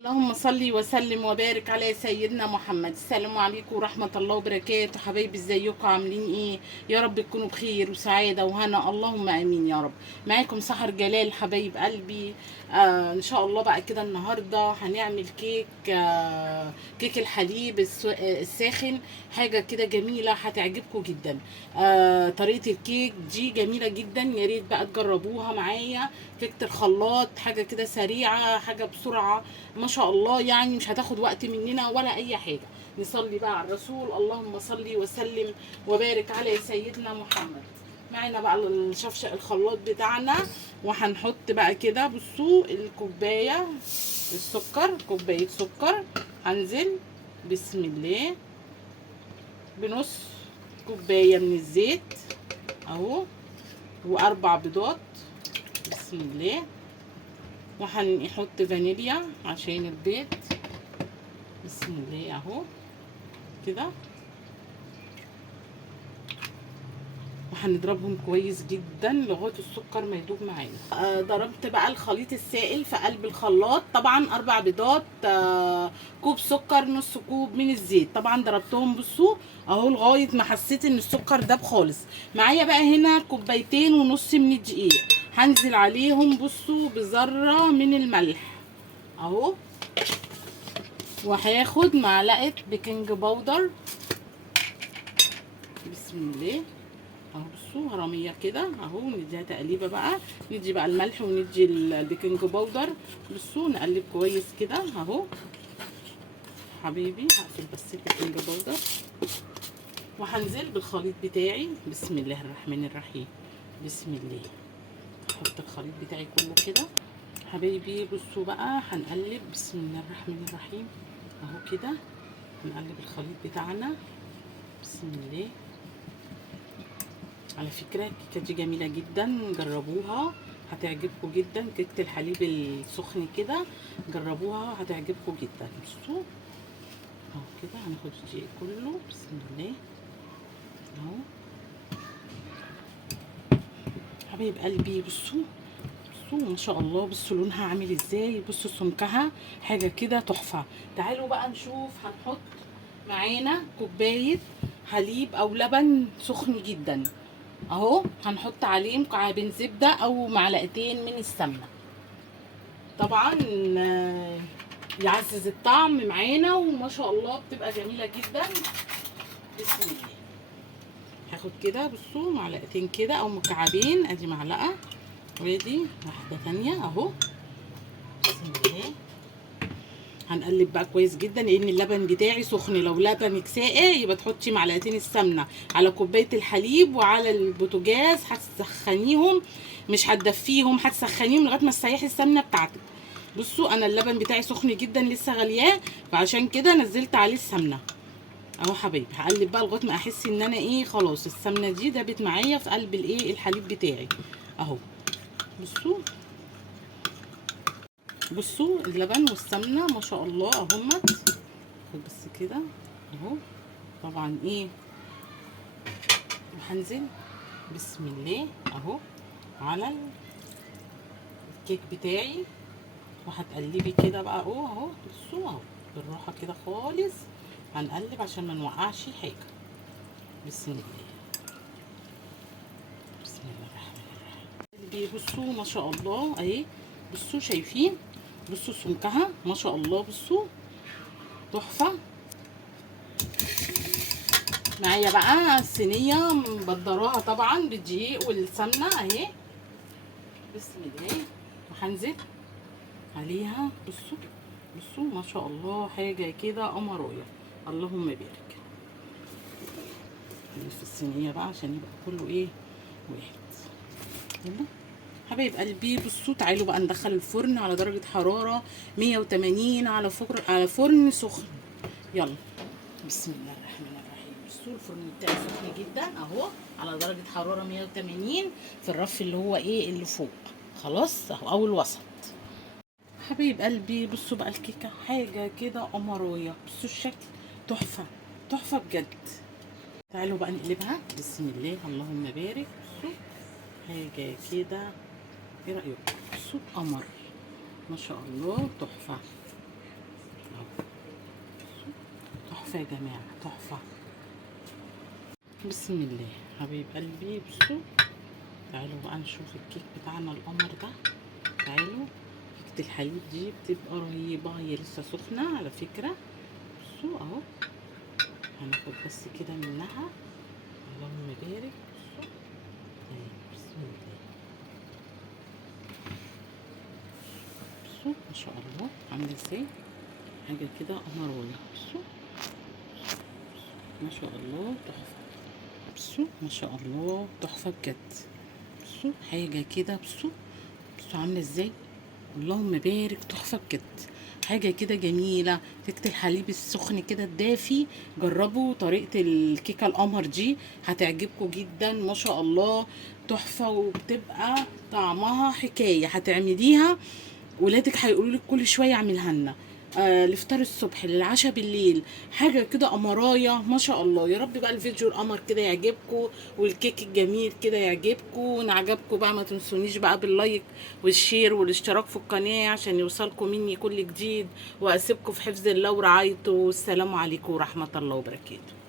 اللهم صل وسلم وبارك على سيدنا محمد. السلام عليكم ورحمة الله وبركاته. حبايبي ازيكم عاملين ايه؟ يا رب تكونوا بخير وسعادة وهنا، اللهم امين يا رب. معاكم سحر جلال حبايب قلبي. ان شاء الله بقى كده النهاردة هنعمل كيك، كيك الحليب الساخن. حاجة كده جميلة هتعجبكم جدا. طريقة الكيك دي جميلة جدا، يا ريت بقى تجربوها معايا. كيكة الخلاط حاجة كده سريعة، حاجة بسرعة ما شاء الله، يعني مش هتاخد وقت مننا ولا اي حاجه. نصلي بقى على الرسول، اللهم صل وسلم وبارك على سيدنا محمد. معانا بقى الشفشق الخلاط بتاعنا، وهنحط بقى كده بصوا الكوبايه السكر، كوبايه سكر. هنزل بسم الله بنص كوبايه من الزيت اهو، واربع بيضات بسم الله. وهنحط فانيليا عشان البيض بسم الله اهو كده. وهنضربهم كويس جدا لغايه السكر ما يدوب معانا. ضربت بقى الخليط السائل في قلب الخلاط، طبعا 4 بيضات، كوب سكر، نص كوب من الزيت. طبعا ضربتهم بصوا اهو لغايه ما حسيت ان السكر داب خالص معايا. بقى هنا كوبايتين ونص من الدقيق، هنزل عليهم بصوا بذره من الملح اهو. وهاخد معلقه بيكنج باودر بسم الله اهو. بصوا هرميه كده اهو، نديها تقليبه بقى. ندي بقى الملح وندي البيكنج باودر. بصوا نقلب كويس كده اهو. حبيبي هقفل بس البيكنج باودر، وهنزل بالخليط بتاعي بسم الله الرحمن الرحيم. بسم الله احط الخليط بتاعي كله كده حبايبي. بصوا بقى هنقلب بسم الله الرحمن الرحيم اهو كده. نقلب الخليط بتاعنا بسم الله. على فكرة الكيكة دي جميلة جدا، جربوها هتعجبكم جدا. كيكة الحليب السخن كده جربوها هتعجبكم جدا. بصوا اهو كده هناخد الدقيق كله بسم الله اهو. حبايب قلبي بصوا، بصوا ما شاء الله، بصوا لونها عامل ازاي، بصوا سمكها حاجة كده تحفة. تعالوا بقى نشوف. هنحط معانا كوباية حليب او لبن سخن جدا اهو. هنحط عليه مكعبين زبده او معلقتين من السمنه، طبعا يعزز الطعم معانا، وما شاء الله بتبقى جميله جدا. بسم الله هاخد كده بصوا معلقتين كده او مكعبين، ادي معلقه وادي واحده ثانيه اهو. بسم الله هنقلب بقى كويس جدا لان اللبن بتاعي سخن. لو لبنك ساقع يبقى تحطي معلقتين السمنه على كوبايه الحليب وعلى البوتاجاز، هتسخنيهم مش هتدفيهم، هتسخنيهم لغايه ما تسيحي السمنه بتاعتك. بصوا انا اللبن بتاعي سخن جدا لسه غلياه، فعشان كده نزلت عليه السمنه اهو. حبايبي هقلب بقى لغايه ما احس ان انا ايه خلاص السمنه دي دابت معايا في قلب الايه الحليب بتاعي اهو. بصوا بصوا اللبن والسمنه ما شاء الله اهمت. خد بس كده اهو. طبعا ايه وهنزل بسم الله اهو على الكيك بتاعي، وهتقلبي كده بقى اهو. بصوا اهو بالراحه كده خالص، هنقلب عشان ما نوقعش حاجه. بسم الله بسم الله الرحمن الرحيم. بصوا ما شاء الله اهي، بصوا شايفين، بصوا سمكها ما شاء الله، بصوا تحفه. معايا بقى الصينيه مبدراها طبعا بالدقيق والسمنه اهي. بسم الله وهنزل عليها. بصوا بصوا ما شاء الله حاجه كده قمرايه، اللهم بارك. في الصينيه بقى عشان يبقى كله ايه واحد. يلا حبايب قلبي بصوا تعالوا بقى ندخل الفرن على درجه حراره 180 على فرن سخن. يلا بسم الله الرحمن الرحيم. بصوا الفرن بتاعي سخن جدا اهو على درجه حراره 180 في الرف اللي هو ايه اللي فوق خلاص اهو او الوسط. حبايب قلبي بصوا بقى الكيكه حاجه كده قمرايه، بصوا الشكل تحفه تحفه بجد. تعالوا بقى نقلبها بسم الله اللهم بارك. بصوا حاجه كده، ايه رايكم؟ بصوا قمر ما شاء الله تحفه. تحفه يا جماعه، تحفه. بسم الله حبيب قلبي. بصوا تعالوا بقى نشوف الكيك بتاعنا القمر ده. تعالوا، كيكه الحليب دي بتبقى رهيبه، هي لسه سخنه على فكره. بصوا اهو، هناخد بس كده منها. اللهم بارك. بصوا بسم الله. بصوا ما شاء الله عامله ازاي، حاجه كده قمرونه. بصوا ما شاء الله تحفه. بصوا ما شاء الله تحفه بجد. بصوا حاجه كده، بصوا عامله ازاي، اللهم بارك، تحفه بجد. حاجه كده جميله. كيكه الحليب السخن كده الدافي، جربوا طريقه الكيكه القمر دي هتعجبكم جدا. ما شاء الله تحفه، وبتبقى طعمها حكايه. هتعمليها ولادك هيقولوا لك كل شويه اعملها لنا، الافطار الصبح، للعشاء بالليل، حاجه كده قمرايه. ما شاء الله. يا رب بقى الفيديو القمر كده يعجبكم، والكيك الجميل كده يعجبكم. وان عجبكم بقى ما تنسونيش بقى باللايك والشير والاشتراك في القناه عشان يوصلكم مني كل جديد. واسيبكم في حفظ الله ورعايته. والسلام عليكم ورحمه الله وبركاته.